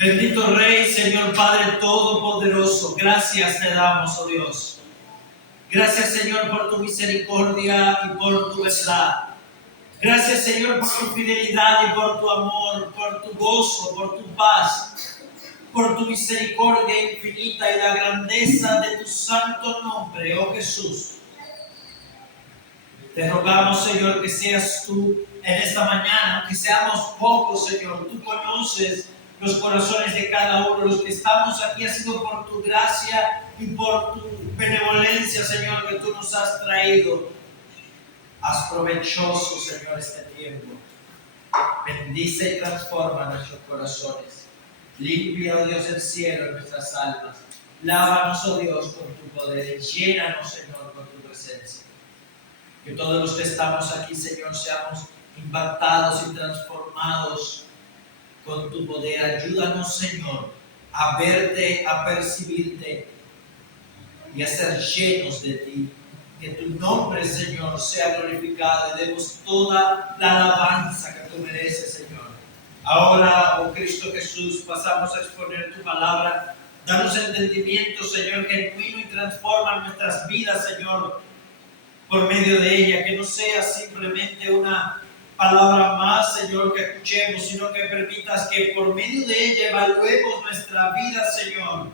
Bendito Rey, Señor Padre Todopoderoso, gracias te damos, oh Dios. Gracias, Señor, por tu misericordia y por tu verdad. Gracias, Señor, por tu fidelidad y por tu amor, por tu gozo, por tu paz, por tu misericordia infinita y la grandeza de tu santo nombre, oh Jesús. Te rogamos, Señor, que seas tú en esta mañana, aunque seamos pocos, Señor. Tú conoces los corazones de cada uno. Los que estamos aquí ha sido por tu gracia y por tu benevolencia, Señor, que tú nos has traído. Haz provechoso, Señor, este tiempo. Bendice y transforma nuestros corazones. Limpia, oh Dios, el cielo en nuestras almas. Lávanos, oh Dios, con tu poder. Y llénanos, Señor, con tu presencia. Que todos los que estamos aquí, Señor, seamos impactados y transformados con tu poder. Ayúdanos, Señor, a verte, a percibirte y a ser llenos de ti. Que tu nombre, Señor, sea glorificado y demos toda la alabanza que tú mereces, Señor. Ahora, oh Cristo Jesús, pasamos a exponer tu palabra. Danos entendimiento, Señor, genuino y transforma nuestras vidas, Señor, por medio de ella. Que no sea simplemente una palabra más, Señor, que escuchemos, sino que permitas que por medio de ella evaluemos nuestra vida, Señor.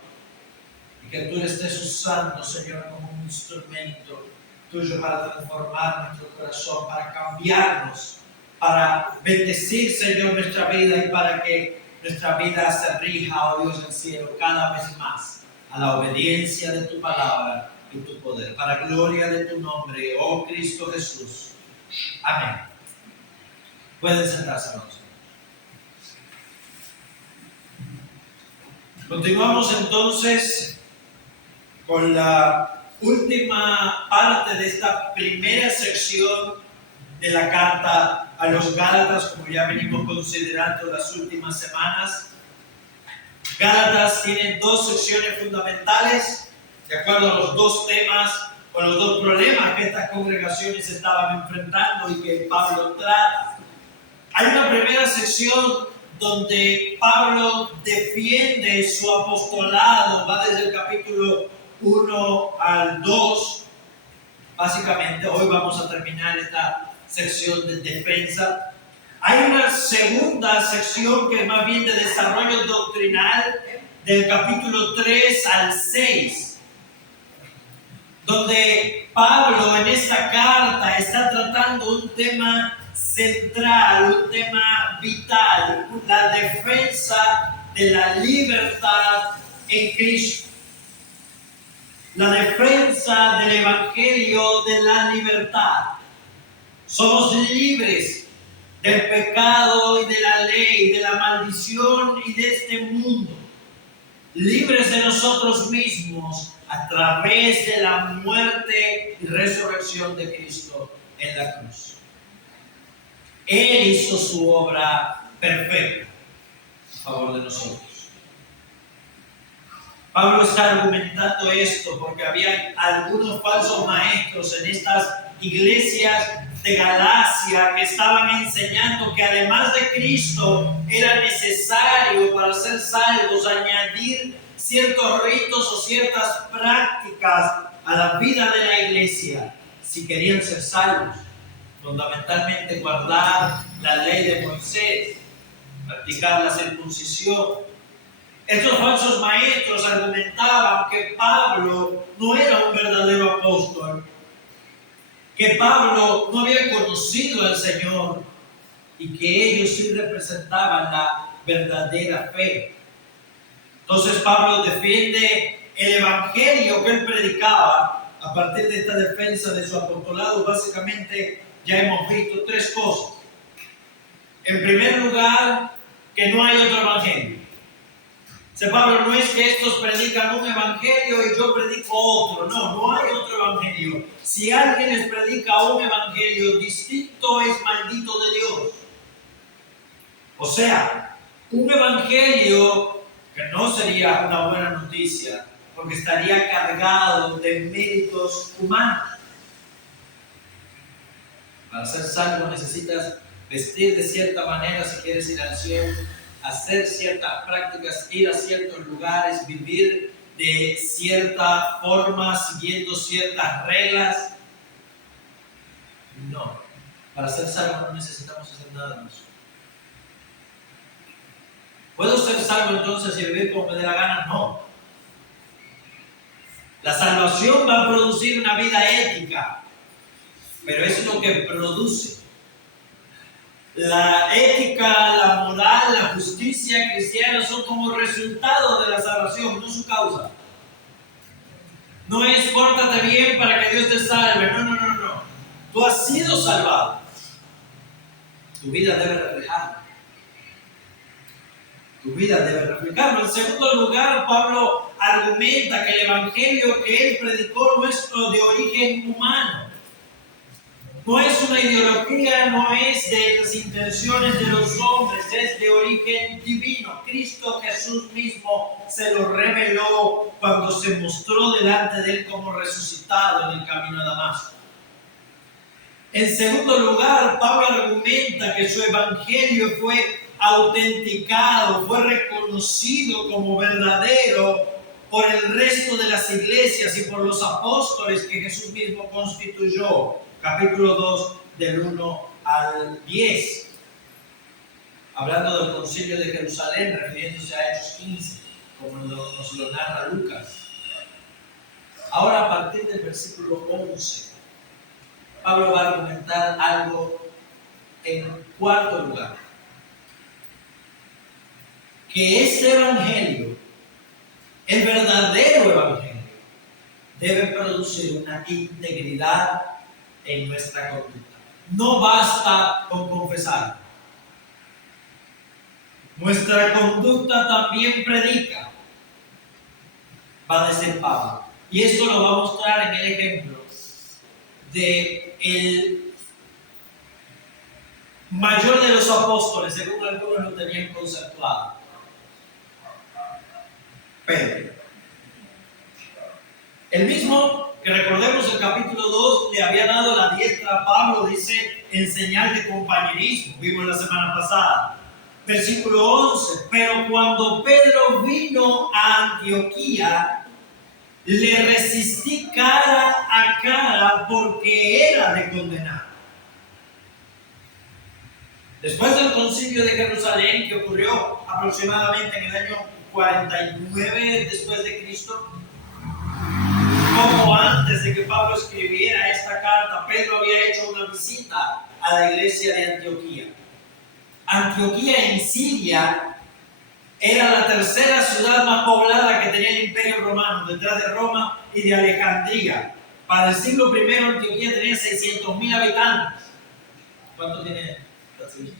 Y que tú estés usando, Señor, como un instrumento tuyo para transformar nuestro corazón, para cambiarnos, para bendecir, Señor, nuestra vida y para que nuestra vida se rija, oh Dios del cielo, cada vez más a la obediencia de tu palabra y tu poder, para gloria de tu nombre, oh Cristo Jesús. Amén. Pueden sentarse, hermanos. Continuamos entonces con la última parte de esta primera sección de la carta a los Gálatas, como ya venimos considerando las últimas semanas. Gálatas tiene dos secciones fundamentales, de acuerdo a los dos temas o los dos problemas que estas congregaciones estaban enfrentando y que Pablo trata. Hay una primera sección donde Pablo defiende su apostolado, va desde el capítulo 1 al 2. Básicamente, hoy vamos a terminar esta sección de defensa. Hay una segunda sección que es más bien de desarrollo doctrinal, del capítulo 3 al 6, donde Pablo en esta carta está tratando un tema central, un tema vital, la defensa de la libertad en Cristo. La defensa del Evangelio de la libertad. Somos libres del pecado y de la ley, de la maldición y de este mundo. Libres de nosotros mismos a través de la muerte y resurrección de Cristo en la cruz. Él hizo su obra perfecta a favor de nosotros. Pablo está argumentando esto porque había algunos falsos maestros en estas iglesias de Galacia que estaban enseñando que además de Cristo era necesario para ser salvos añadir ciertos ritos o ciertas prácticas a la vida de la iglesia si querían ser salvos. Fundamentalmente guardar la ley de Moisés, practicar la circuncisión. Estos falsos maestros argumentaban que Pablo no era un verdadero apóstol, que Pablo no había conocido al Señor y que ellos sí representaban la verdadera fe. Entonces Pablo defiende el evangelio que él predicaba. A partir de esta defensa de su apostolado, básicamente ya hemos visto tres cosas. En primer lugar, que no hay otro evangelio. Pablo, no es que estos predican un evangelio y yo predico otro. No hay otro evangelio. Si alguien les predica un evangelio distinto, es maldito de Dios. O sea, un evangelio que no sería una buena noticia, porque estaría cargado de méritos humanos. Para ser salvo necesitas vestir de cierta manera si quieres ir al cielo, hacer ciertas prácticas, ir a ciertos lugares, vivir de cierta forma, siguiendo ciertas reglas. No, para ser salvo no necesitamos hacer nada de eso. ¿Puedo ser salvo entonces y vivir como me dé la gana? No. La salvación va a producir una vida ética, pero es lo que produce. La ética, la moral, la justicia cristiana son como resultado de la salvación, no su causa. No es pórtate bien para que Dios te salve. No. Tú has sido salvado. Tu vida debe reflejarlo. Tu vida debe reflejarlo. En segundo lugar, Pablo argumenta que el evangelio que él predicó no es de origen humano. No es una ideología, no es de las intenciones de los hombres, es de origen divino. Cristo Jesús mismo se lo reveló cuando se mostró delante de él como resucitado en el camino a Damasco. En segundo lugar, Pablo argumenta que su evangelio fue autenticado, fue reconocido como verdadero por el resto de las iglesias y por los apóstoles que Jesús mismo constituyó. Capítulo 2, del 1 al 10. Hablando del concilio de Jerusalén, refiriéndose a Hechos 15, como nos lo narra Lucas. Ahora, a partir del versículo 11, Pablo va a argumentar algo en cuarto lugar. Que este evangelio, el verdadero evangelio, debe producir una integridad en nuestra conducta. No basta con confesar. Nuestra conducta también predica, va a decir Pablo. Y esto lo va a mostrar en el ejemplo de el mayor de los apóstoles, según algunos lo tenían conceptuado, Pedro. El mismo que, recordemos, el capítulo 2 le había dado la diestra a Pablo, dice, en señal de compañerismo. Vimos la semana pasada. Versículo 11. Pero cuando Pedro vino a Antioquía, le resistí cara a cara porque era de condenar. Después del concilio de Jerusalén, que ocurrió aproximadamente en el año 49 después de Cristo, poco antes de que Pablo escribiera esta carta, Pedro había hecho una visita a la iglesia de Antioquía. Antioquía en Siria era la tercera ciudad más poblada que tenía el Imperio Romano, detrás de Roma y de Alejandría. Para el siglo I, Antioquía tenía 600,000 habitantes. ¿Cuánto tiene la ciudad?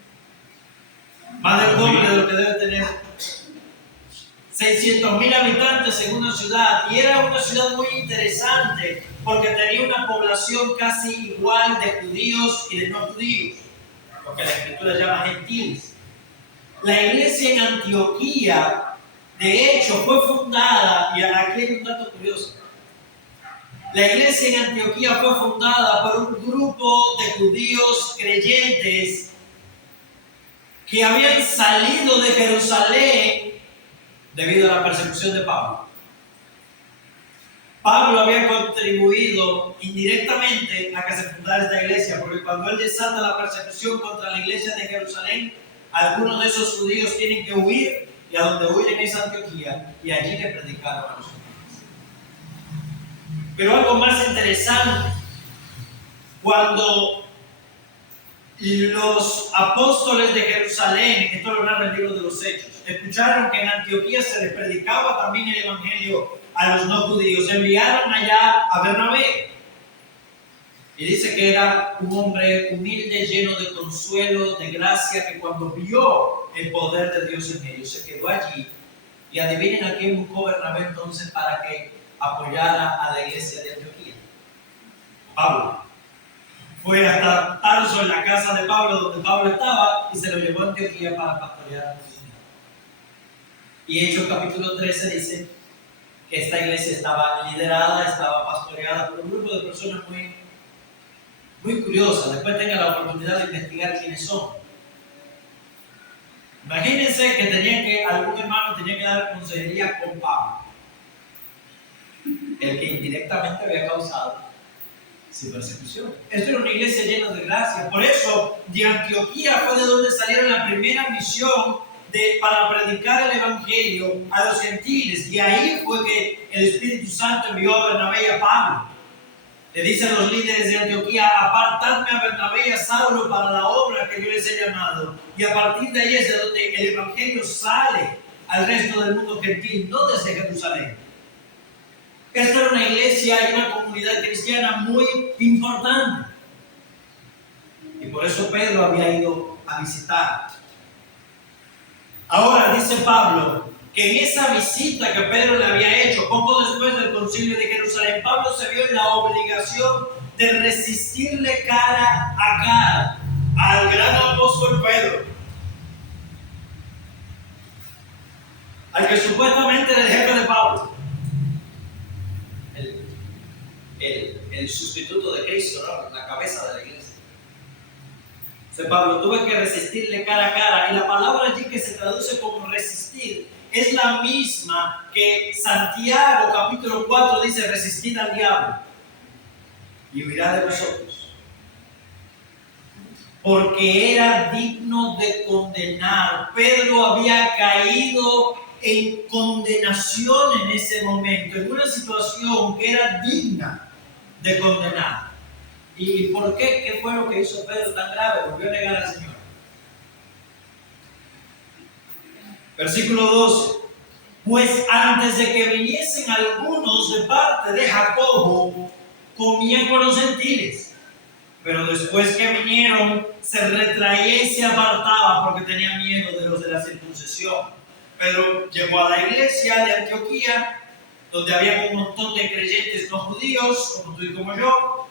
Más del doble de lo que debe tener. 600,000 habitantes en una ciudad, y era una ciudad muy interesante porque tenía una población casi igual de judíos y de no judíos, porque la escritura llama gentiles. La iglesia en Antioquía, de hecho, fue fundada, y aquí hay un dato curioso. La iglesia en Antioquía fue fundada por un grupo de judíos creyentes que habían salido de Jerusalén debido a la persecución de Pablo. Pablo había contribuido indirectamente a que se fundara esta iglesia, porque cuando él desata la persecución contra la iglesia de Jerusalén, algunos de esos judíos tienen que huir, y a donde huyen es Antioquía, y allí le predicaron a los judíos. Pero algo más interesante, cuando los apóstoles de Jerusalén, esto lo narra el libro de los Hechos, escucharon que en Antioquía se les predicaba también el evangelio a los no judíos, enviaron allá a Bernabé. Y dice que era un hombre humilde, lleno de consuelo, de gracia, que cuando vio el poder de Dios en ellos, se quedó allí. Y adivinen a quién buscó Bernabé entonces para que apoyara a la iglesia de Antioquía. Pablo. Fue hasta Tarso, en la casa de Pablo, donde Pablo estaba, y se lo llevó a Antioquía para pastorear a la comunidad. Y Hechos capítulo 13 dice que esta iglesia estaba liderada, estaba pastoreada por un grupo de personas muy curiosas. Después tengan la oportunidad de investigar quiénes son. Imagínense que algún hermano tenía que dar consejería con Pablo, el que indirectamente había causado su persecución. Esto era una iglesia llena de gracia. Por eso, de Antioquía fue de donde salieron la primera misión para predicar el evangelio a los gentiles. Y ahí fue que el Espíritu Santo envió a Bernabé y a Pablo. Le dicen los líderes de Antioquía: apartadme a Bernabé y a Saulo para la obra que yo les he llamado. Y a partir de ahí es de donde el evangelio sale al resto del mundo gentil, no desde Jerusalén. Esta era una iglesia y una comunidad cristiana muy importante. Y por eso Pedro había ido a visitar. Ahora dice Pablo que en esa visita que Pedro le había hecho poco después del concilio de Jerusalén, Pablo se vio en la obligación de resistirle cara a cara al gran apóstol Pedro, al que supuestamente era el jefe de Pablo, el sustituto de Cristo, ¿no? La cabeza de la iglesia. Dice Pablo: tuve que resistirle cara a cara. Y la palabra allí que se traduce como resistir es la misma que Santiago capítulo 4 dice: resistid al diablo y huirá de vosotros. Porque era digno de condenar. Pedro había caído en condenación en ese momento, en una situación que era digna de condenar. ¿Y por qué? ¿Qué fue lo que hizo Pedro tan grave? Volvió a negar al Señor. Versículo 12. Pues antes de que viniesen algunos de parte de Jacobo, comían con los gentiles. Pero después que vinieron, se retraía y se apartaba porque tenía miedo de los de la circuncisión. Pedro llegó a la iglesia de Antioquía, donde había un montón de creyentes no judíos, como tú y como yo.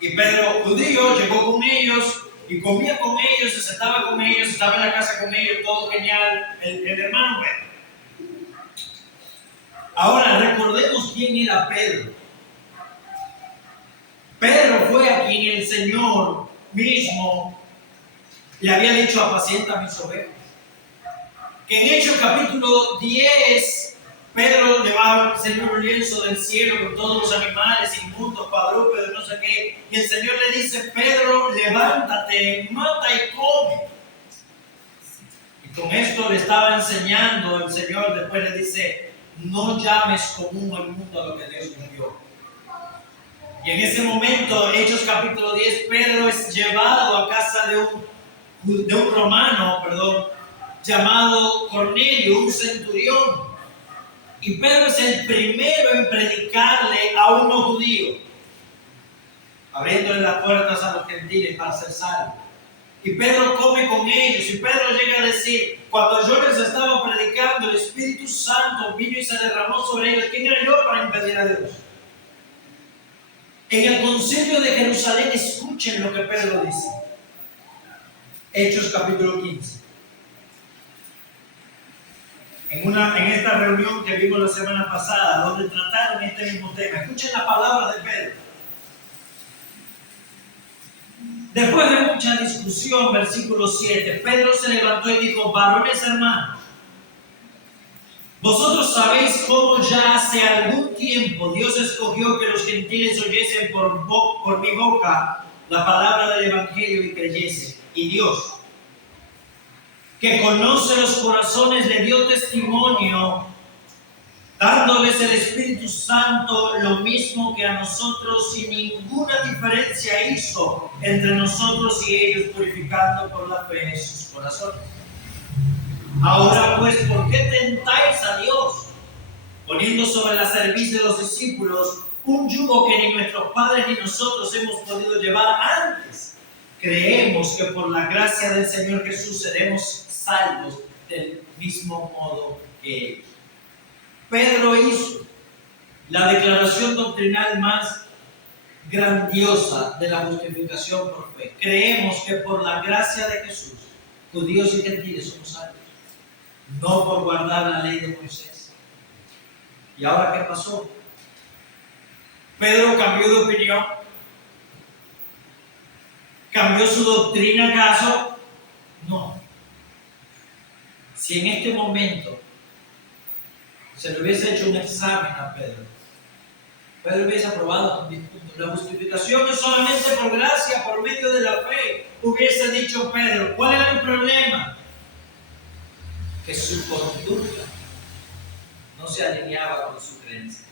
Y Pedro, judío, llegó con ellos y comía con ellos, se sentaba con ellos, estaba en la casa con ellos, todo genial. El hermano Pedro. Ahora recordemos quién era Pedro. Pedro fue a quien el Señor mismo le había dicho: apacienta mis ovejas. Que en Hechos capítulo 10, Pedro le va al Señor un lienzo del cielo con todos los animales inmundos, cuadrúpedos, no sé qué. Y el Señor le dice: Pedro, levántate, mata y come. Y con esto le estaba enseñando el Señor. Después le dice: no llames común o inmundo a lo que Dios me dio. Y en ese momento, Hechos capítulo 10, Pedro es llevado a casa de un romano, llamado Cornelio, un centurión. Y Pedro es el primero en predicarle a unos judíos, abriéndole las puertas a los gentiles para ser salvos. Y Pedro come con ellos. Y Pedro llega a decir: cuando yo les estaba predicando, el Espíritu Santo vino y se derramó sobre ellos. ¿Quién era yo para impedir a Dios? En el concilio de Jerusalén, escuchen lo que Pedro dice. Hechos capítulo 15. En esta reunión que vimos la semana pasada, donde trataron este mismo tema, escuchen la palabra de Pedro. Después de mucha discusión, versículo 7, Pedro se levantó y dijo: varones hermanos, vosotros sabéis cómo ya hace algún tiempo Dios escogió que los gentiles oyesen por mi boca la palabra del evangelio y creyesen. Y Dios, que conoce los corazones, le dio testimonio, dándoles el Espíritu Santo lo mismo que a nosotros, sin ninguna diferencia hizo entre nosotros y ellos, purificando por la fe sus corazones. Ahora pues, ¿por qué tentáis a Dios, poniendo sobre la cerviz de los discípulos un yugo que ni nuestros padres ni nosotros hemos podido llevar antes? Creemos que por la gracia del Señor Jesús seremos salvos del mismo modo que ellos. Pedro hizo la declaración doctrinal más grandiosa de la justificación por fe. Creemos que por la gracia de Jesús, judíos y gentiles somos salvos, no por guardar la ley de Moisés. ¿Y ahora qué pasó? Pedro cambió de opinión. ¿Cambió su doctrina acaso? No. Si en este momento se le hubiese hecho un examen a Pedro, Pedro hubiese aprobado con 10 puntos. La justificación es solamente por gracia, por medio de la fe. Hubiese dicho Pedro, ¿cuál era el problema? Que su conducta no se alineaba con su creencia.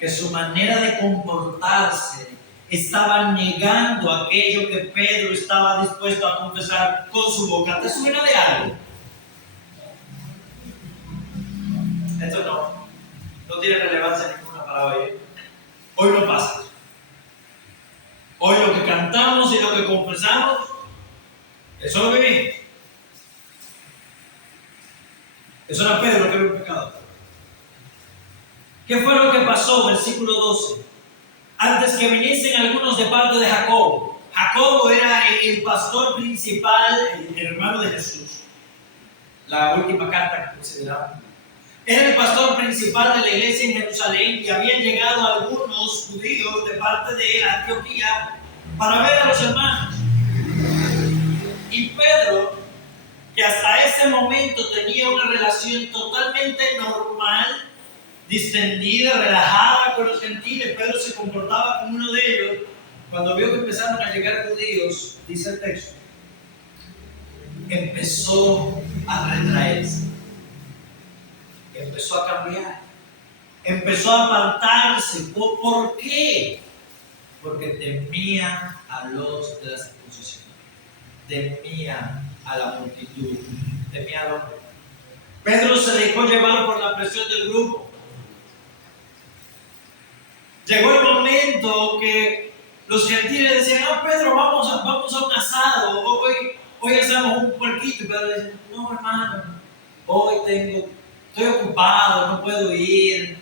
Que su manera de comportarse estaba negando aquello que Pedro estaba dispuesto a confesar con su boca. ¿Te suena de algo? Esto no tiene relevancia ninguna para hoy. Hoy no pasa. Hoy lo que cantamos y lo que confesamos, eso lo vivimos. Eso era Pedro que era un pecador. ¿Qué fue lo que pasó? Versículo 12. Antes que viniesen algunos de parte de Jacobo. Jacobo era el pastor principal, el hermano de Jesús. La última carta que consideramos. Era el pastor principal de la iglesia en Jerusalén y habían llegado algunos judíos de parte de Antioquía para ver a los hermanos. Y Pedro, que hasta ese momento tenía una relación totalmente normal, distendida, relajada con los gentiles, Pedro se comportaba como uno de ellos. Cuando vio que empezaron a llegar judíos, dice el texto, empezó a retraerse, empezó a cambiar, empezó a apartarse. ¿Por qué? Porque temía a los de la circuncisión, temía a la multitud, temía al hombre. Pedro se dejó llevar por la presión del grupo. Llegó el momento que los gentiles decían, Pedro, vamos a un asado, hoy hacemos un puerquito. Y Pedro dice, no, hermano, estoy ocupado, no puedo ir.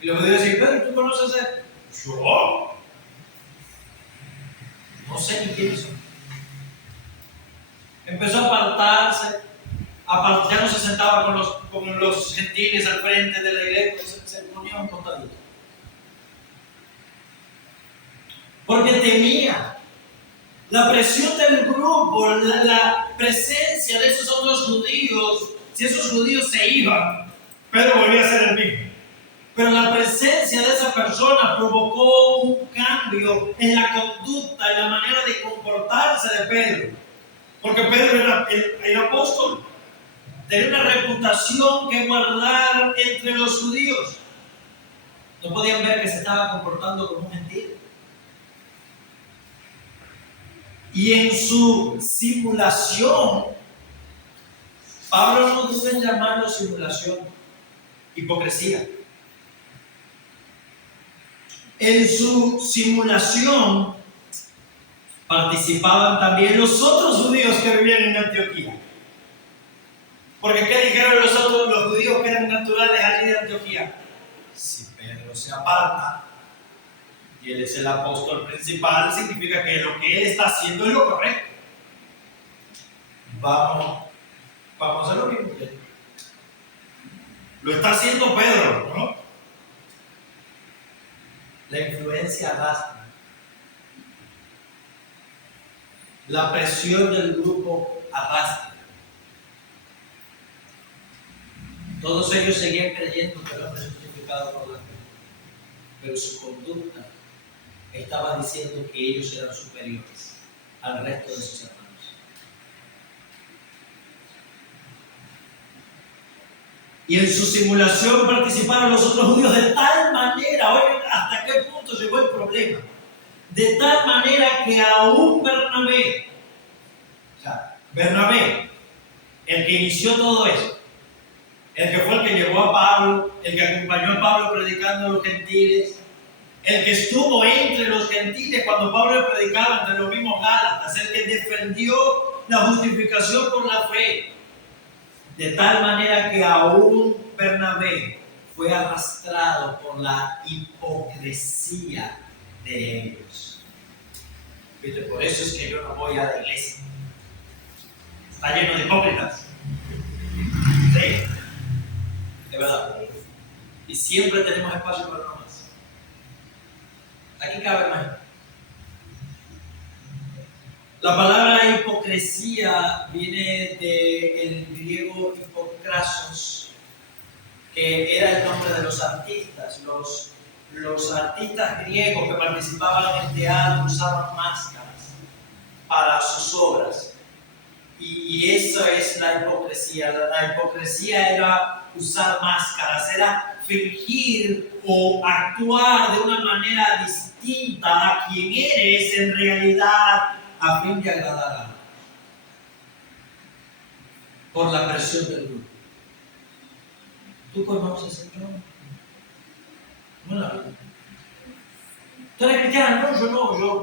Y los judíos dicen, Pedro, ¿tú conoces a él? ¿Yo? No sé ni quién son. Empezó a apartarse, ya no se sentaba con los gentiles al frente de la iglesia, se ponía un contadito. Porque temía la presión del grupo, la presencia de esos otros judíos. Si esos judíos se iban, Pedro volvía a ser el mismo. Pero la presencia de esa persona provocó un cambio en la conducta, en la manera de comportarse de Pedro. Porque Pedro era el apóstol. Tenía una reputación que guardar entre los judíos. No podían ver que se estaba comportando como un gentil. Y en su simulación, Pablo no duda en llamarlo simulación, hipocresía. En su simulación participaban también los otros judíos que vivían en Antioquía. Porque ¿qué dijeron los judíos que eran naturales allí de Antioquía? Si Pedro se aparta y él es el apóstol principal, significa que lo que él está haciendo es lo correcto. Vamos a hacer lo mismo que él. Lo está haciendo Pedro, ¿no? La influencia arrastra. La presión del grupo arrastra. Todos ellos seguían creyendo que el hombre es justificado por la fe, pero su conducta estaba diciendo que ellos eran superiores al resto de sus hermanos. Y en su simulación participaron los otros judíos de tal manera, oigan hasta qué punto llegó el problema, de tal manera que aún Bernabé, el que inició todo esto, el que fue el que llevó a Pablo, el que acompañó a Pablo predicando a los gentiles, el que estuvo entre los gentiles cuando Pablo predicaba entre los mismos Gálatas, el que defendió la justificación por la fe, de tal manera que aún Bernabé fue arrastrado por la hipocresía de ellos. ¿Viste? Por eso es que yo no voy a la iglesia. Está lleno de hipócritas. Sí, de verdad. Y siempre tenemos espacio para uno más. Aquí cabe más. La palabra hipocresía hipocresía viene del griego hipokrasos, que era el nombre de los artistas. Los artistas griegos que participaban en el teatro usaban máscaras para sus obras. Y eso es la hipocresía. La hipocresía era usar máscaras, era fingir o actuar de una manera distinta a quien eres en realidad a fin de agradar a Dios. Por la presión del grupo. ¿Tú conoces a Señor? No la vida. ¿Tú eres cristiano? No, yo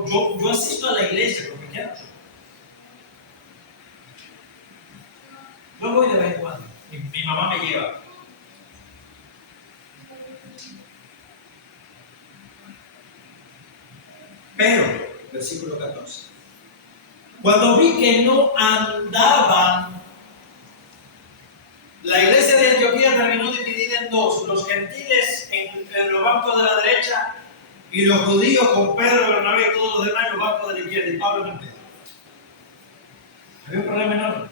no. Yo asisto a la iglesia, pero cristiano yo. Yo voy de vez en cuando. Mi mamá me lleva. Pero, versículo 14. Cuando vi que no andaban, la iglesia de Antioquía terminó dividida en dos: los gentiles en los bancos de la derecha y los judíos con Pedro, Bernabé y todos los demás en los bancos de la izquierda, y Pablo en el medio. Había un problema enorme.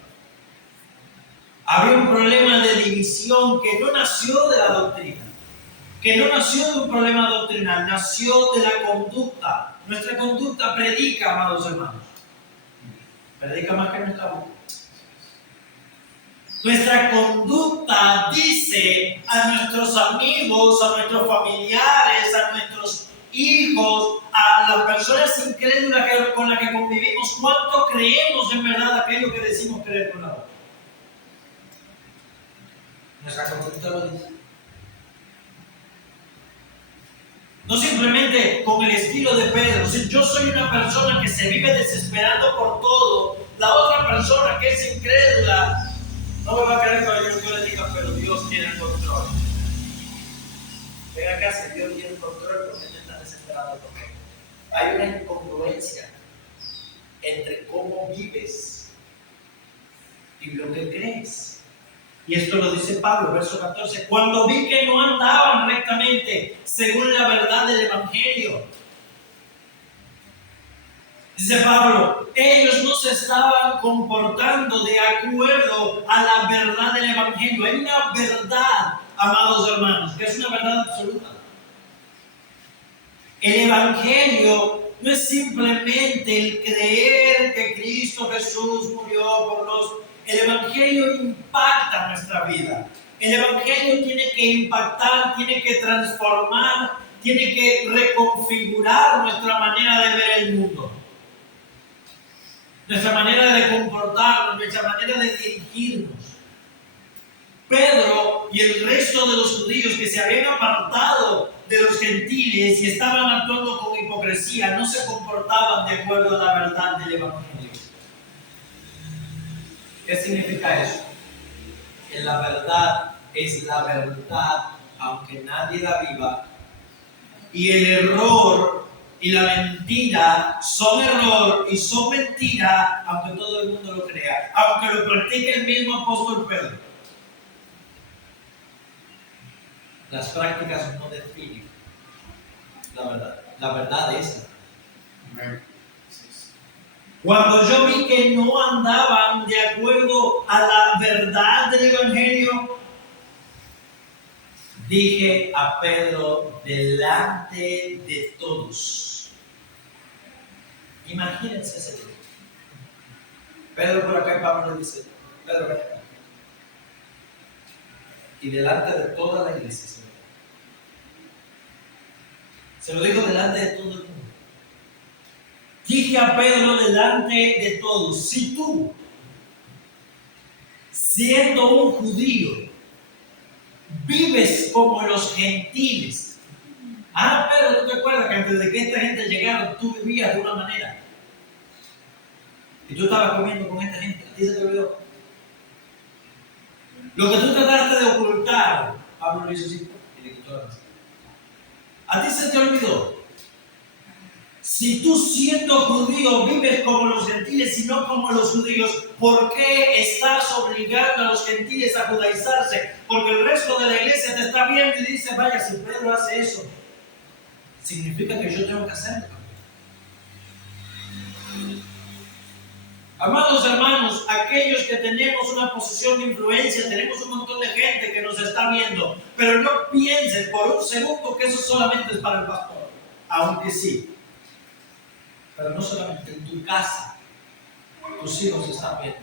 Había un problema de división que no nació de la doctrina, que no nació de un problema doctrinal, nació de la conducta. Nuestra conducta predica, amados hermanos. Predica más que nuestra boca. Nuestra conducta dice a nuestros amigos, a nuestros familiares, a nuestros hijos, a las personas incrédulas con las que convivimos, cuánto creemos en verdad aquello que decimos creer con la boca. Nuestra conducta lo dice. No simplemente con el estilo de Pedro. Si yo soy una persona que se vive desesperando por todo, la otra persona que es incrédula no me va a creer cuando yo le diga, pero Dios tiene el control. Ven acá, si Dios tiene el control, ¿por qué te estás desesperado por él? Hay una incongruencia entre cómo vives y lo que crees. Y esto lo dice Pablo, verso 14. Cuando vi que no andaban rectamente según la verdad del Evangelio. Dice Pablo, ellos no se estaban comportando de acuerdo a la verdad del Evangelio. Hay una verdad, amados hermanos, que es una verdad absoluta. El Evangelio no es simplemente el creer que Cristo Jesús murió por los... El Evangelio impacta nuestra vida. El Evangelio tiene que impactar, tiene que transformar, tiene que reconfigurar nuestra manera de ver el mundo. Nuestra manera de comportarnos, nuestra manera de dirigirnos. Pedro y el resto de los judíos que se habían apartado de los gentiles y estaban actuando con hipocresía, no se comportaban de acuerdo a la verdad del Evangelio. ¿Qué significa eso? Que la verdad es la verdad, aunque nadie la viva, y el error y la mentira son error y son mentira, aunque todo el mundo lo crea, aunque lo practique el mismo apóstol Pedro. Las prácticas no definen la verdad. La verdad es la verdad. Cuando yo vi que no andaban de acuerdo a la verdad del Evangelio, dije a Pedro delante de todos. Imagínense ese día. Pedro por acá y Pablo le dice, Pedro, ven acá. Y delante de toda la iglesia se lo dijo delante de todo el mundo. Dije a Pedro delante de todos, si tú, siendo un judío, vives como los gentiles. Pedro, ¿tú te acuerdas que antes de que esta gente llegara, tú vivías de una manera? Y tú estabas comiendo con esta gente, ¿a ti se te olvidó? Lo que tú trataste de ocultar, Pablo lo hizo así y le quitó la masa. ¿A ti se te olvidó? Si tú siendo judío vives como los gentiles y no como los judíos, ¿por qué estás obligando a los gentiles a judaizarse? Porque el resto de la iglesia te está viendo y dice, vaya, si Pedro hace eso, significa que yo tengo que hacerlo. Amados hermanos, aquellos que tenemos una posición de influencia, tenemos un montón de gente que nos está viendo, pero no piensen por un segundo que eso solamente es para el pastor, aunque sí, pero no solamente en tu casa, tus hijos están viendo.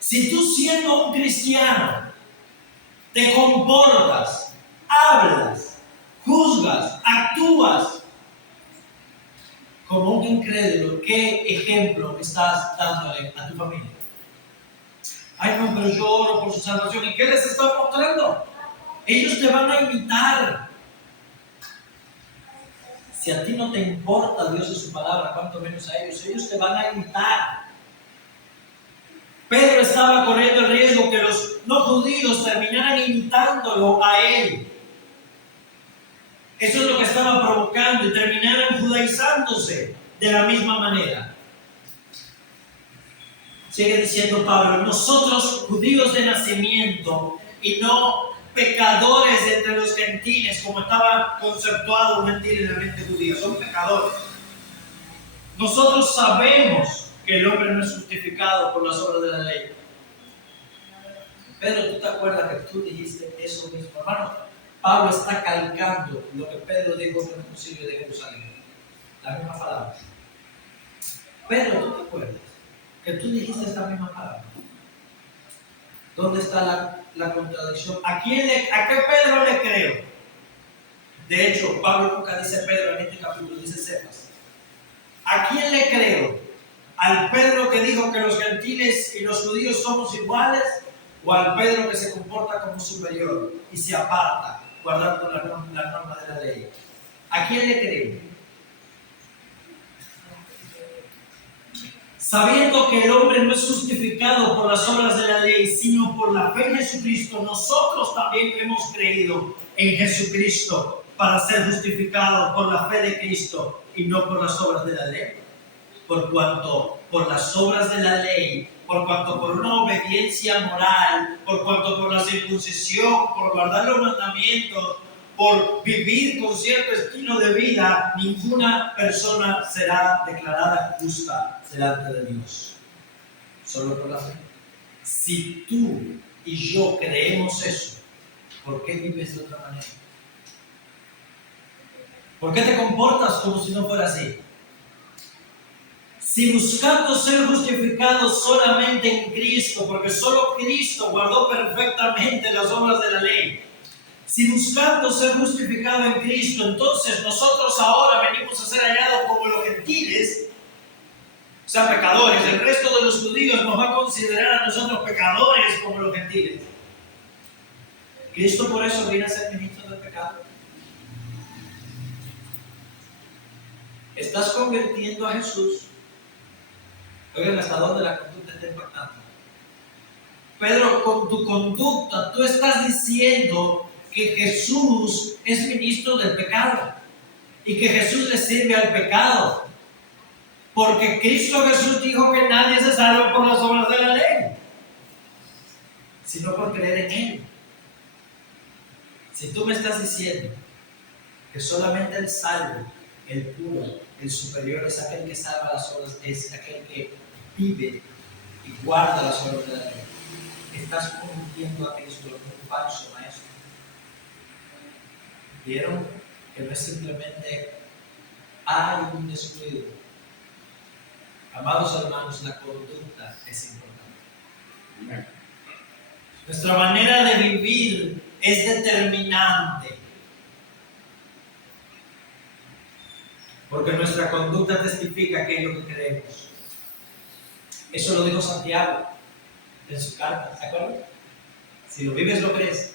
Si tú siendo un cristiano te comportas, hablas, juzgas, actúas como un incrédulo, ¿qué ejemplo estás dándole a tu familia? Ay, no, pero yo oro por su salvación. ¿Y qué les está mostrando? Ellos te van a imitar. Si a ti no te importa Dios y su palabra, cuanto menos a ellos, ellos te van a imitar. Pedro estaba corriendo el riesgo que los no judíos terminaran imitándolo a él. Eso es lo que estaba provocando y terminaran judaizándose de la misma manera. Sigue diciendo Pablo, nosotros judíos de nacimiento y no pecadores entre los gentiles, como estaba conceptuado un gentil en la mente judía, son pecadores. Nosotros sabemos que el hombre no es justificado por las obras de la ley. Pedro, ¿tú te acuerdas que tú dijiste eso mismo? Hermano, Pablo está calcando lo que Pedro dijo en el concilio de Jerusalén. La misma palabra. Pedro, ¿tú te acuerdas que tú dijiste esta misma palabra? ¿Dónde está la contradicción? ¿A qué Pedro le creo? De hecho, Pablo nunca dice Pedro en este capítulo, dice Cefas. ¿A quién le creo? ¿Al Pedro que dijo que los gentiles y los judíos somos iguales? ¿O al Pedro que se comporta como superior y se aparta, guardando la norma de la ley? ¿A quién le creo? Sabiendo que el hombre no es justificado por las obras de la ley, sino por la fe en Jesucristo, nosotros también hemos creído en Jesucristo para ser justificados por la fe de Cristo y no por las obras de la ley. Por cuanto por las obras de la ley, por cuanto por una obediencia moral, por cuanto por la circuncisión, por guardar los mandamientos, por vivir con cierto estilo de vida, ninguna persona será declarada justa delante de Dios. Solo por la fe. Si tú y yo creemos eso, ¿por qué vives de otra manera? ¿Por qué te comportas como si no fuera así? Si buscando ser justificados solamente en Cristo, porque solo Cristo guardó perfectamente las obras de la ley, si buscando ser justificado en Cristo, entonces nosotros ahora venimos a ser hallados como los gentiles, o sea, pecadores. El resto de los judíos nos va a considerar a nosotros pecadores como los gentiles. Cristo por eso viene a ser ministro del pecado. Estás convirtiendo a Jesús. Oigan, hasta dónde la conducta está impactando. Pedro, con tu conducta, tú estás diciendo que Jesús es ministro del pecado y que Jesús le sirve al pecado. Porque Cristo Jesús dijo que nadie se salva por las obras de la ley, sino por creer en Él. Si tú me estás diciendo que solamente el salvo, el puro, el superior es aquel que salva las obras, es aquel que vive y guarda las obras de la ley, estás convirtiendo a Cristo en un falso maestro. ¿Vieron? Que no es simplemente hay un descuido. Amados hermanos, la conducta es importante. Nuestra manera de vivir es determinante. Porque nuestra conducta testifica aquello que creemos. Eso lo dijo Santiago en su carta, ¿se acuerdan? Si lo vives, lo crees.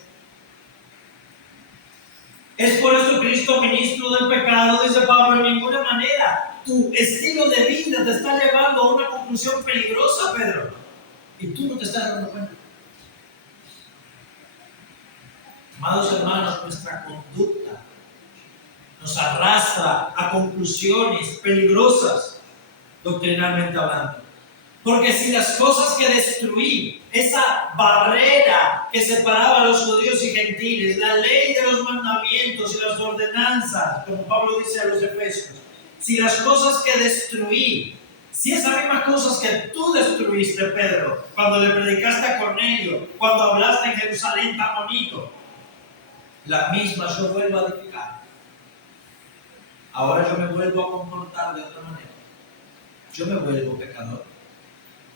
Es por eso Cristo, ministro del pecado, dice Pablo, en ninguna manera. Tu estilo de vida te está llevando a una conclusión peligrosa, Pedro. Y tú no te estás dando cuenta. Amados hermanos, nuestra conducta nos arrastra a conclusiones peligrosas, doctrinalmente hablando. Porque si las cosas que destruí, esa barrera que separaba a los judíos y gentiles, la ley de los mandamientos y las ordenanzas, como Pablo dice a los Efesios, si las cosas que destruí Si esas mismas cosas que tú destruiste, Pedro, cuando le predicaste a Cornelio, cuando hablaste en Jerusalén tan bonito, las mismas yo vuelvo a edificar. Ahora yo me vuelvo a comportar de otra manera. Yo me vuelvo pecador.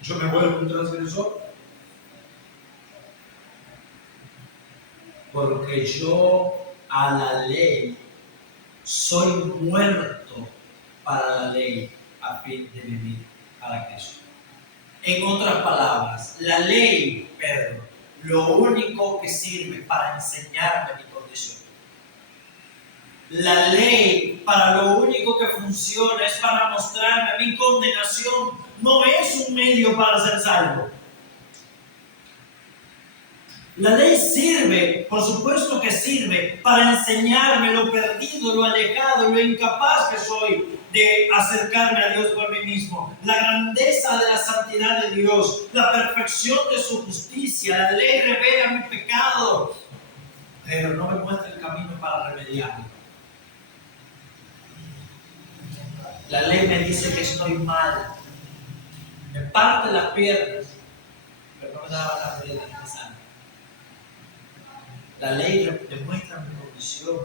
Yo me vuelvo un transgresor. Porque yo a la ley soy muerto para la ley a fin de vivir para Cristo. En otras palabras, la ley, Pedro, lo único que sirve para enseñarme mi condición. La ley para lo único que funciona es para mostrarme mi condenación. No es un medio para ser salvo. La ley sirve, por supuesto que sirve, para enseñarme lo perdido, lo alejado, lo incapaz que soy de acercarme a Dios por mí mismo. La grandeza de la santidad de Dios, la perfección de su justicia. La ley revela mi pecado, pero no me muestra el camino para remediarlo. La ley me dice que estoy mal, me parte las piernas, pero no me daba la vida de sangre. La ley demuestra mi condición.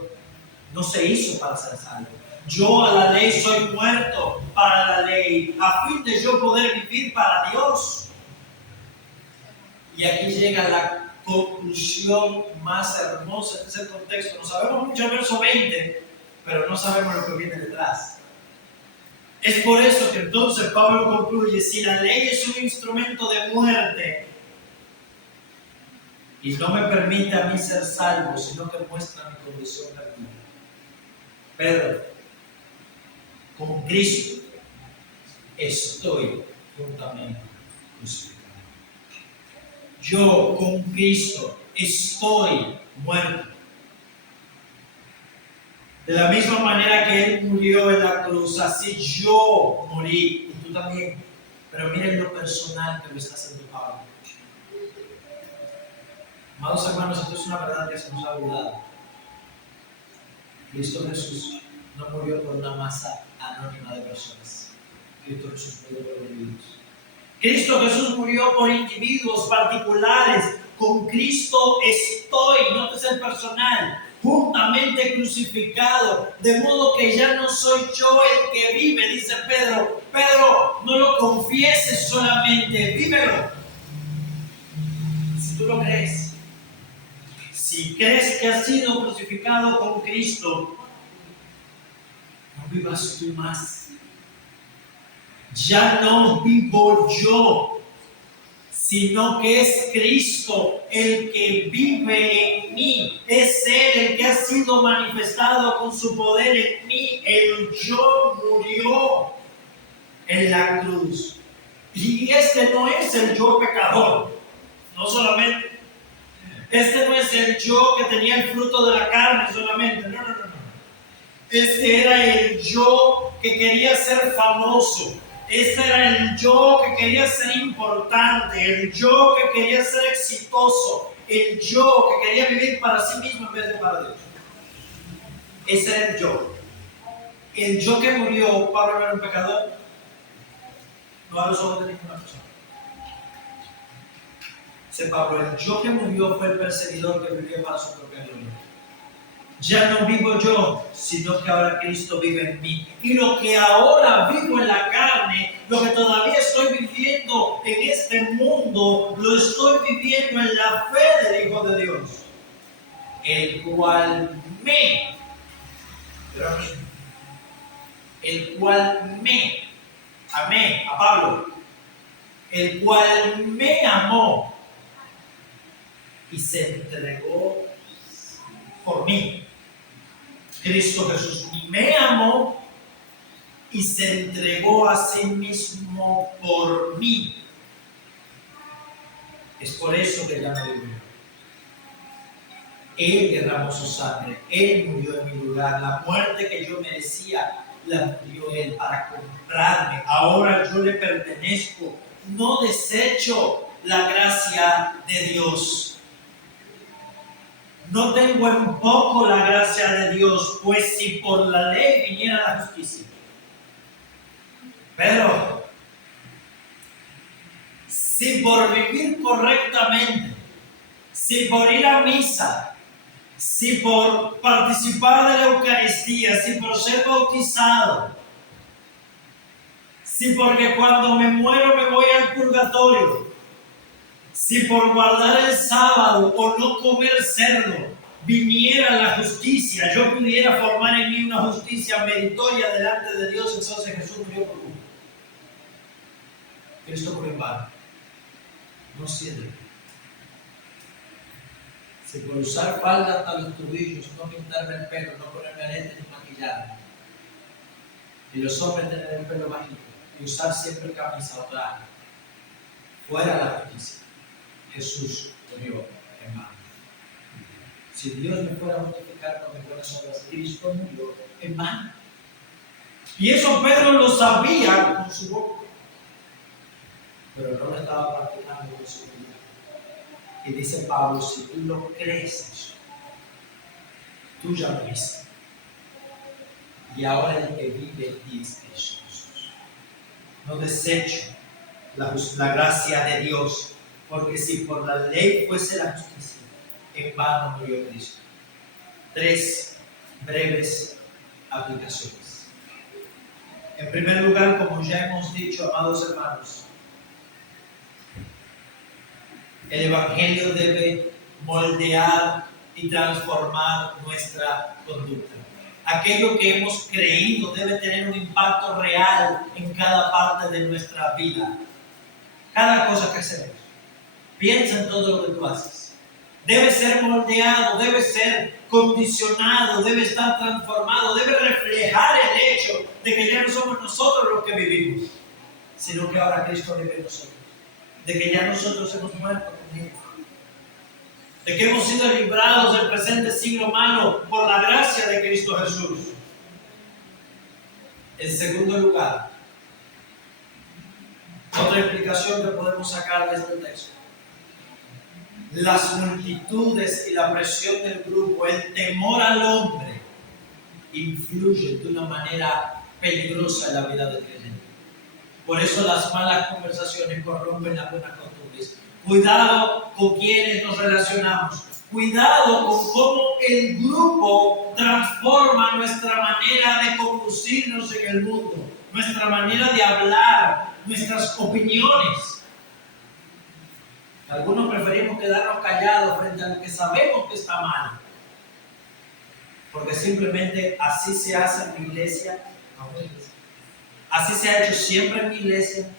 No se hizo para ser salvo. Yo a la ley soy muerto para la ley, a fin de yo poder vivir para Dios. Y aquí llega la conclusión más hermosa. Este es el contexto. No sabemos mucho el verso 20, pero no sabemos lo que viene detrás. Es por eso que entonces Pablo concluye: si la ley es un instrumento de muerte, y no me permite a mí ser salvo, sino que muestra mi condición perdida. Pero con Cristo estoy juntamente crucificado. Yo con Cristo estoy muerto. De la misma manera que Él murió en la cruz, así yo morí, y tú también. Pero miren lo personal que lo está haciendo Pablo. Amados hermanos, esto es una verdad que se nos ha olvidado. Cristo Jesús no murió por una masa anónima de personas. Cristo Jesús murió por individuos. Cristo Jesús murió por individuos particulares. Con Cristo estoy, nótese el personal, juntamente crucificado, de modo que ya no soy yo el que vive, dice Pedro. Pedro, no lo confieses solamente, vívelo. Si tú lo crees. Si crees que has sido crucificado con Cristo, no vivas tú más. Ya no vivo yo, sino que es Cristo el que vive en mí. Es Él el que ha sido manifestado con su poder en mí. El yo murió en la cruz. Y este no es el yo pecador. No solamente. Este no es el yo que tenía el fruto de la carne solamente. No. Este era el yo que quería ser famoso. Este era el yo que quería ser importante. El yo que quería ser exitoso. El yo que quería vivir para sí mismo en vez de para Dios. Ese era el yo. El yo que murió. Pablo era un pecador. No a los ojos de ninguna persona. Dice Pablo, el yo que murió fue el perseguidor que vivió para su propia gloria. Ya no vivo yo, sino que ahora Cristo vive en mí. Y lo que ahora vivo en la carne, lo que todavía estoy viviendo en este mundo, lo estoy viviendo en la fe del Hijo de Dios, el cual amé a Pablo, el cual me amó y se entregó por mí. Cristo Jesús me amó y se entregó a sí mismo por mí. Es por eso que ya no vivo yo. Él derramó su sangre, Él murió en mi lugar. La muerte que yo merecía la murió Él para comprarme. Ahora yo le pertenezco. No desecho la gracia de Dios. No tengo en poco la gracia de Dios, pues si por la ley viniera la justicia. Pero si por vivir correctamente, si por ir a misa, si por participar de la Eucaristía, si por ser bautizado, si porque cuando me muero me voy al purgatorio, si por guardar el sábado o no comer cerdo viniera la justicia, yo pudiera formar en mí una justicia meritoria delante de Dios, entonces Jesús murió por mí. Cristo murió en vano. No sirve. Si por usar falda hasta los tobillos, no pintarme el pelo, no ponerme aretes ni maquillarme, y los hombres tener el pelo bajito y usar siempre camisa o traje, fuera la justicia, Jesús murió en vano. Si Dios me fuera a justificar con mis buenas obras, Cristo murió en vano. Y eso Pedro lo sabía con su boca, pero no lo estaba practicando con su vida. Y dice Pablo, si tú lo crees eso, tú ya lo viste. Y ahora el que vive en ti es Jesús. No desecho la gracia de Dios, porque si por la ley fuese la justicia, en vano murió Cristo. 3 breves aplicaciones. En primer lugar, como ya hemos dicho, amados hermanos, el Evangelio debe moldear y transformar nuestra conducta. Aquello que hemos creído debe tener un impacto real en cada parte de nuestra vida. Cada cosa que hacemos. Piensa en todo lo que tú haces. Debe ser moldeado, debe ser condicionado, debe estar transformado, debe reflejar el hecho de que ya no somos nosotros los que vivimos, sino que ahora Cristo vive en nosotros. De que ya nosotros hemos muerto con Él. De que hemos sido librados del presente siglo malo por la gracia de Cristo Jesús. En segundo lugar, otra explicación que podemos sacar de este texto. Las multitudes y la presión del grupo, el temor al hombre, influyen de una manera peligrosa en la vida del creyente. Por eso las malas conversaciones corrompen las buenas costumbres. Cuidado con quienes nos relacionamos. Cuidado con cómo el grupo transforma nuestra manera de conducirnos en el mundo, nuestra manera de hablar, nuestras opiniones. Algunos preferimos quedarnos callados frente a lo que sabemos que está mal, porque simplemente así se hace en mi iglesia. Así se ha hecho siempre en mi iglesia.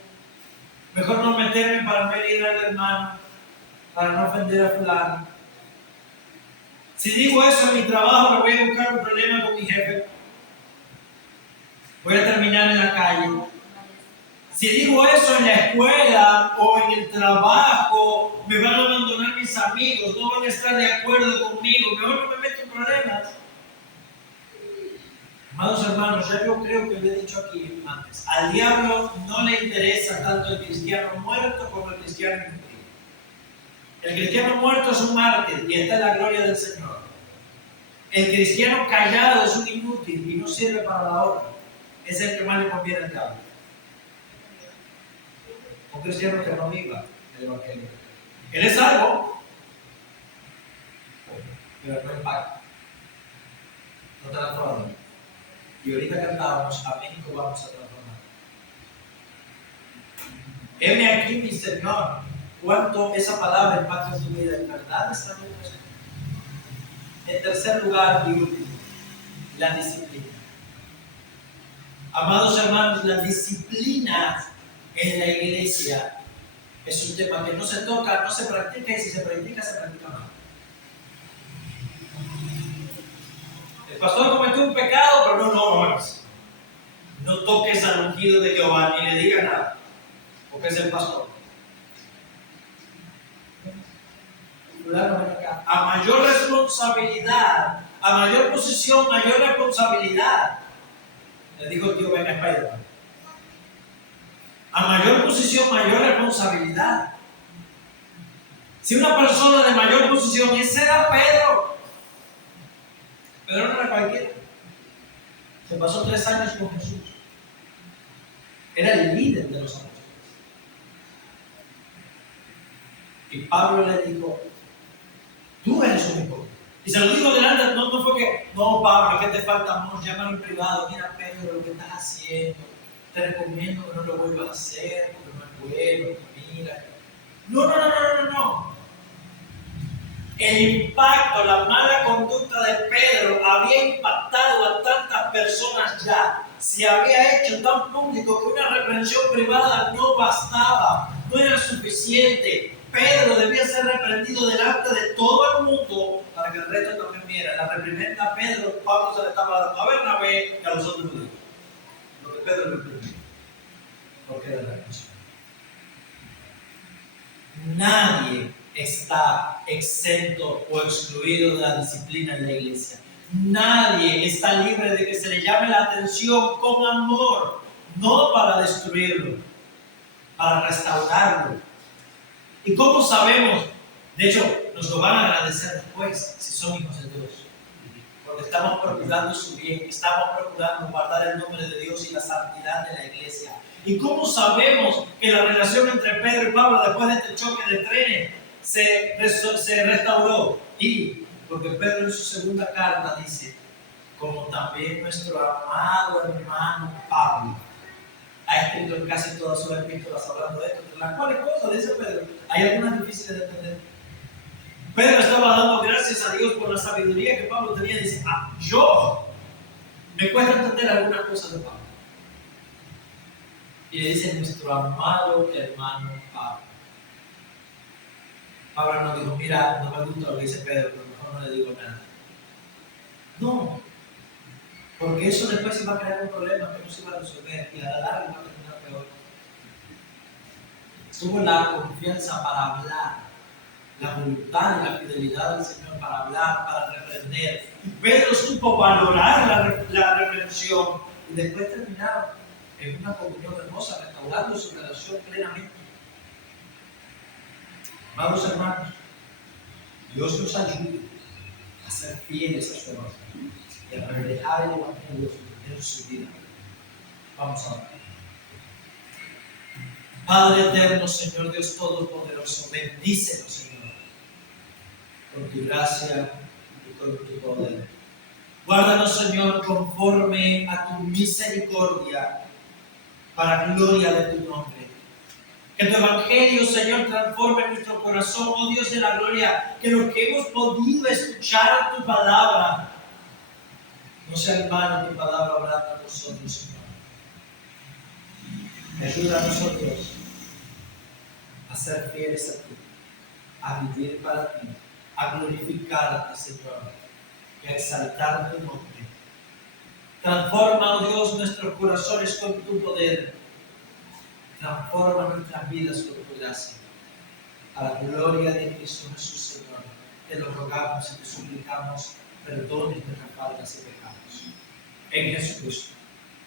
Mejor no meterme para no herir al hermano, para no ofender a fulano. Si digo eso en mi trabajo, me voy a buscar un problema con mi jefe. Voy a terminar en la calle. Si digo eso en la escuela o en el trabajo, me van a abandonar mis amigos, no van a estar de acuerdo conmigo, mejor no me meto en problemas. Amados hermanos, ya yo creo que lo he dicho aquí antes, al diablo no le interesa tanto el cristiano muerto como el cristiano inútil. El cristiano muerto es un mártir y está en la gloria del Señor. El cristiano callado es un inútil y no sirve para la obra. Es el que más le conviene al diablo. Un cristiano que no viva el Evangelio. Él es salvo, pero no impacta, no transforma. Y ahorita cantábamos, a México vamos a transformar. Heme aquí, mi Señor, cuánto esa palabra impacta en tu vida. En verdad está bien eso. En tercer lugar y último, la disciplina. Amados hermanos, la disciplina en la iglesia es un tema que no se toca, no se practica, y si se practica mal. El pastor cometió un pecado, pero no toques al ungido de Jehová ni le diga nada, porque es el pastor. A mayor responsabilidad, a mayor posición, mayor responsabilidad. Le dijo el tío Ben a Spider-Man. A mayor posición, mayor responsabilidad. Si una persona de mayor posición, ese era Pedro. Pedro no era cualquiera. Se pasó 3 años con Jesús. Era el líder de los apóstoles. Y Pablo le dijo, tú eres un hipócrita. Y se lo digo delante, no fue que, no, Pablo, que te falta amor, llámalo en privado, mira, Pedro, lo que estás haciendo, te recomiendo que no lo vuelvas a hacer, porque no es bueno, mira. No. El impacto, la mala conducta de Pedro había impactado a tantas personas ya. Se había hecho tan público que una reprensión privada no bastaba, no era suficiente. Pedro debía ser reprendido delante de todo el mundo para que el resto también viera. La reprimenda a Pedro, Pablo se le estaba dando a Bernabé y a los otros judíos. Lo que Pedro reprendió, porque era la cosa. Nadie está exento o excluido de la disciplina en la iglesia. Nadie está libre de que se le llame la atención con amor, no para destruirlo, para restaurarlo. ¿Y cómo sabemos? De hecho, nos lo van a agradecer después si son hijos de Dios. Porque estamos procurando su bien, estamos procurando guardar el nombre de Dios y la santidad de la iglesia. ¿Y cómo sabemos que la relación entre Pedro y Pablo después de este choque de trenes se restauró? Y porque Pedro en su segunda carta dice, como también nuestro amado hermano Pablo ha escrito en casi todas sus epístolas hablando de esto, entre las cuales cosas dice Pedro, hay algunas difíciles de entender. Pedro estaba dando gracias a Dios por la sabiduría que Pablo tenía. Dice, yo me cuesta entender algunas cosas de Pablo. Y le dice nuestro amado hermano Pablo. Pablo no dijo, mira, no me gusta lo que dice Pedro, pero mejor no le digo nada. No, porque eso después se va a crear un problema que no se va a resolver y a la larga va a terminar peor. Tuvo la confianza para hablar, la voluntad y la fidelidad del Señor para hablar, para reprender. Y Pedro supo valorar la reprensión y después terminaron en una comunión hermosa, restaurando su relación plenamente. Amados hermanos, Dios nos ayude a ser fieles a su evangelio y a reflejar el evangelio en su vida. Vamos a orar. Padre eterno, Señor Dios Todopoderoso, bendícenos, Señor, con tu gracia y con tu poder. Guárdanos, Señor, conforme a tu misericordia, para gloria de tu nombre. Que tu evangelio, Señor, transforme nuestro corazón, oh Dios de la gloria, que los que hemos podido escuchar tu palabra, no sea en vano tu palabra hablando a nosotros, Señor. Ayúdanos, oh Dios, a ser fieles a ti, a vivir para ti, a glorificarte, Señor, y a exaltar tu nombre. Transforma, oh Dios, nuestros corazones con tu poder. Transforma nuestras vidas con tu gracia. A la gloria de Cristo Jesús, Señor, te lo rogamos y te suplicamos, perdones nuestras faltas y pecados. En Jesucristo.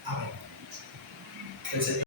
Amén. El Señor